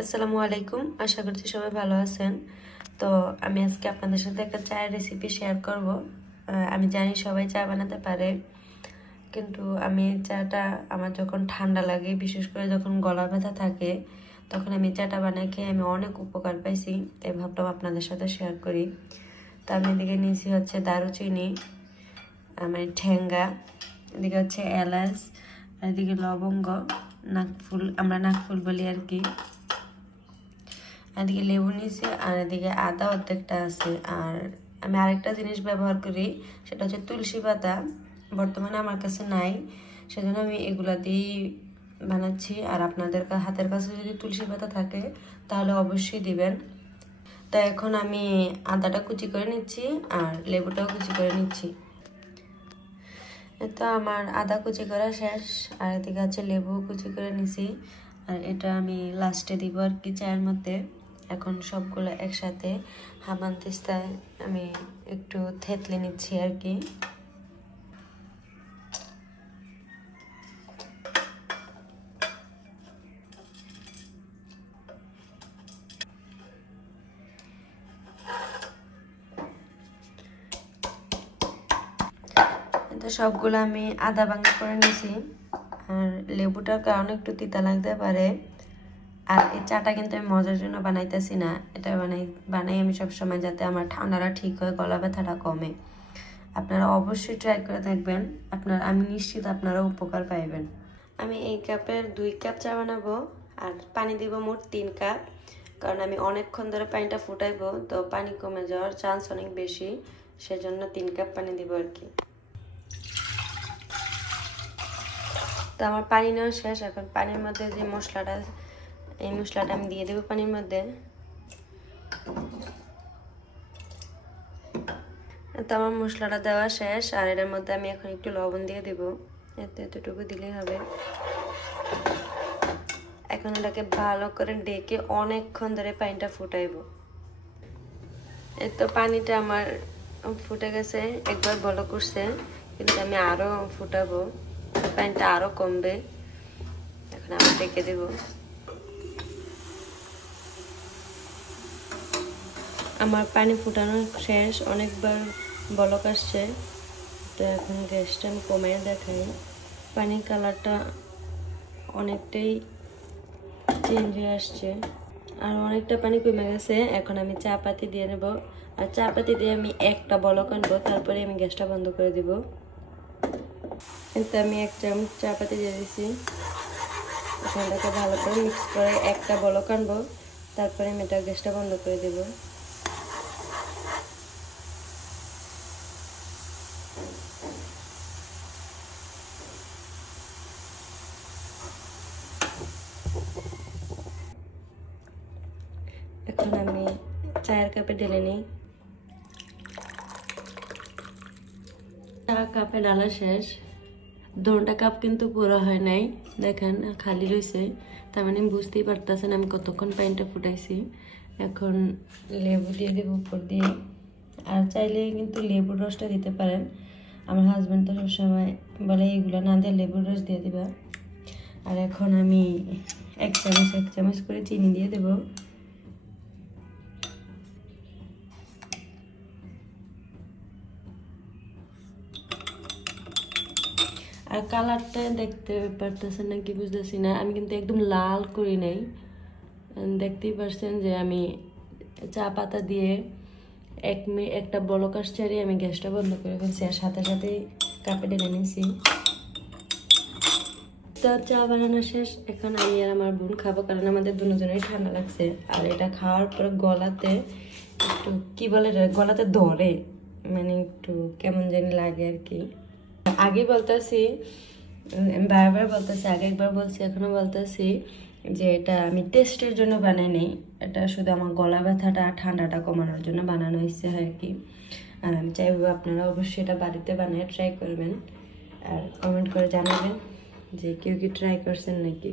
আসসালামু আলাইকুম, আশা করছি সবাই ভালো আছেন। তো আমি আজকে আপনাদের সাথে একটা চায়ের রেসিপি শেয়ার করব। আমি জানি সবাই চা বানাতে পারে, কিন্তু আমি চাটা আমার যখন ঠান্ডা লাগে, বিশেষ করে যখন গলা ব্যথা থাকে, তখন আমি চাটা বানাই খেয়ে আমি অনেক উপকার পাইছি। তাই ভাবলাম আপনাদের সাথে শেয়ার করি। তো আমি এদিকে নিয়েছি হচ্ছে দারুচিনি, মানে ঠেঙ্গা, এদিকে হচ্ছে এলাচ, আর এদিকে লবঙ্গ, নাকফুল, আমরা নাকফুল বলি আর কি। এদিকে লেবু নিয়েছি, আর এদিকে আদা অর্ধেকটা আছে। আর আমি আরেকটা জিনিস ব্যবহার করি, সেটা হচ্ছে তুলসী পাতা। বর্তমানে আমার কাছে নাই, সেজন্য আমি এগুলা দিয়েই বানাচ্ছি। আর আপনাদের হাতের কাছে যদি তুলসী পাতা থাকে তাহলে অবশ্যই দিবেন। তো এখন আমি আদাটা কুচি করে নিচ্ছি আর লেবুটাও কুচি করে নিচ্ছি। তো আমার আদা কুচি করা শেষ, আর এদিকে হচ্ছে লেবু কুচি করে নিছি। আর এটা আমি লাস্টে দিব আর কি চায়ের মধ্যে। এখন সবগুলো একসাথে হামানদিস্তায় আমি একটু থেতলে নিচ্ছি আর কি। তো সবগুলো আমি আদা ভাঙা করে নিছি। আর লেবুটার কারণে একটু তিতা লাগতে পারে। আর এই চাটা কিন্তু আমি মজার জন্য বানাইতেছি না, এটা বানাই আমি সবসময় যাতে আমার ঠান্ডাটা ঠিক হয়, গলা ব্যথাটা কমে। আপনারা অবশ্যই ট্রাই করে দেখবেন, আমি নিশ্চিত আপনারা উপকার পাইবেন। আমি এই কাপের 2 কাপ চা বানাবো, আর পানি দিব মোট 3 কাপ। কারণ আমি অনেকক্ষণ ধরে পানিটা ফুটাইবো, তো পানি কমে যাওয়ার চান্স অনেক বেশি, সেজন্য 3 কাপ পানি দিব আর কি। তো আমার পানি নেওয়া শেষ। এখন পানির মধ্যে যে মশলাটা, এই মশলাটা আমি দিয়ে দেবো পানির মধ্যে। তো আমার মশলাটা দেওয়া শেষ, আর এটার মধ্যে আমি এখন একটু লবণ দিয়ে দেব। এতটুকু দিলেই হবে। এখন এটাকে ভালো করে ডেকে অনেকক্ষণ ধরে পানিটা ফুটাইব। এই তো পানিটা আমার ফুটে গেছে, একবার বলক উঠছে, কিন্তু আমি আরো ফুটাবো, পানিটা আরো কমবে। এখন আমি ডেকে দেব। আমার পানি ফুটানো শেষ, অনেকবার বলক আসছে। তো এখন গ্যাসটা আমি কমিয়ে দেখাই। পানির কালারটা অনেকটাই চেঞ্জ হয়ে আসছে, আর অনেকটা পানি কমে গেছে। এখন আমি চা পাতি দিয়ে নেব, আর চা পাতি দিয়ে আমি একটা বলক আনবো, তারপরে আমি গ্যাসটা বন্ধ করে দিব। এতে আমি 1 চামচ চা পাতি দিয়ে দিচ্ছি। এটাকে ভালো করে মিক্স করে একটা বলক আনবো, তারপরে আমি এটা গ্যাসটা বন্ধ করে দেব। এখন আমি চায়ের কাপে ঢেলে নিই। চা কাপে ঢালা শেষ। 2টা কাপ কিন্তু পুরো হয় নাই, দেখেন খালি রয়েছে। তার মানে বুঝতেই পারতেছেন আমি কতক্ষণ পানিটা ফুটাইছি। এখন লেবু দিয়ে দেবো উপর দিয়ে, আর চাইলে কিন্তু লেবুর রসটা দিতে পারেন। আমার হাজব্যান্ড তো সবসময় বলে এগুলো না দিয়ে লেবুর রস দিয়ে দিবা। আর এখন আমি 1 চামচ করে চিনি দিয়ে দেবো। আর কালারটা দেখতে পারতেছেন না কি বুঝতেছি না, আমি কিন্তু একদম লাল করি নাই। দেখতেই পারছেন যে আমি চা পাতা দিয়ে একটা বলক আসছে, আমি গ্যাসটা বন্ধ করে ফেলছি, আর সাথে সাথে কাপে ঢেলে নিয়েছি। তো চা বানানো শেষ। এখন আমি আর আমার বোন খাবো, কারণ আমাদের দুজনেই ঠান্ডা লাগছে। আর এটা খাওয়ার পর গলাতে একটু কি বলে, গলাতে ধরে, মানে একটু কেমন জানি লাগে আর কি। আগে বলতেছি, বারবার বলতেছি, আগে একবার বলছি, এখনো বলতেছি যে এটা আমি টেস্টের জন্য বানাই নেই, এটা শুধু আমার গলা ব্যথাটা ঠান্ডাটা কমানোর জন্য বানানো হয়েছে আর কি। আর আমি চাইবো আপনারা অবশ্যই এটা বাড়িতে বানিয়ে ট্রাই করবেন, আর কমেন্ট করে জানাবেন যে কেউ কি ট্রাই করছেন নাকি।